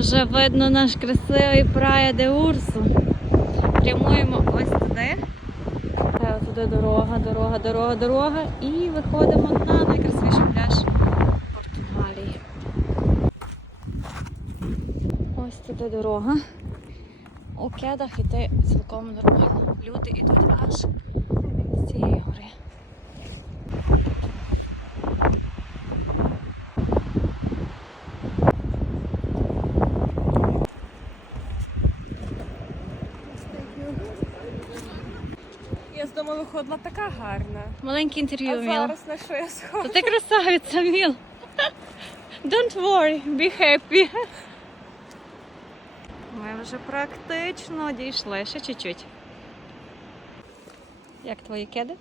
Вже видно наш красивий прая де Урсу. Прямуємо ось туди. Та туди дорога, дорога, дорога, дорога. І виходимо на найкрасивіший пляж Португалії. Ось туди дорога. У кедах іти цілком нормально. Люди йдуть аж з цієї з дому виходила така гарна. Маленьке інтерв'ю, А Міл. зараз на що я Та схожа? ти красавиця, Міл. Don't worry, be happy. Ми вже практично дійшли, ще чуть-чуть. Як твої кеди?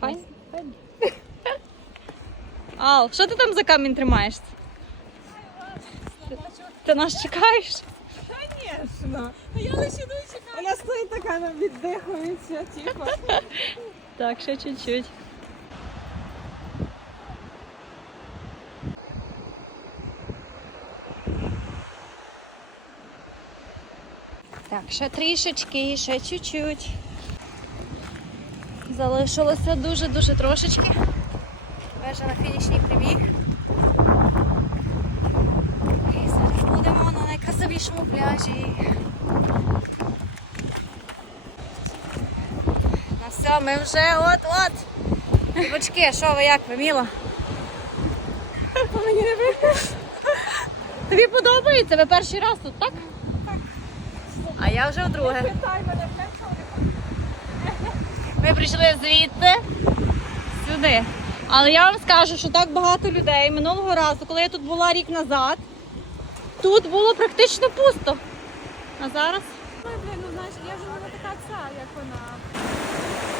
Файн? Файн. Ал, що ти там за камінь тримаєшся? Ти нас чекаєш? Звісно. Я лише йду нам віддихується, типу. Так, ще чуть-чуть. Так, ще трішечки, ще чуть-чуть. Залишилося дуже-дуже трошечки. Вже на фінішній прямій. І зараз будемо на найкрасивішому пляжі. Ну все, ми вже от-от. Дівочки, що ви як ви, Міла? Мені не. Тобі подобається? Ви перший раз тут, так? А я вже вдруге. Ми прийшли звідти сюди. Але я вам скажу, що так багато людей минулого разу, коли я тут була рік назад, тут було практично пусто. А зараз Ой, блін, ну знаєш, я вже не така ця, як вона.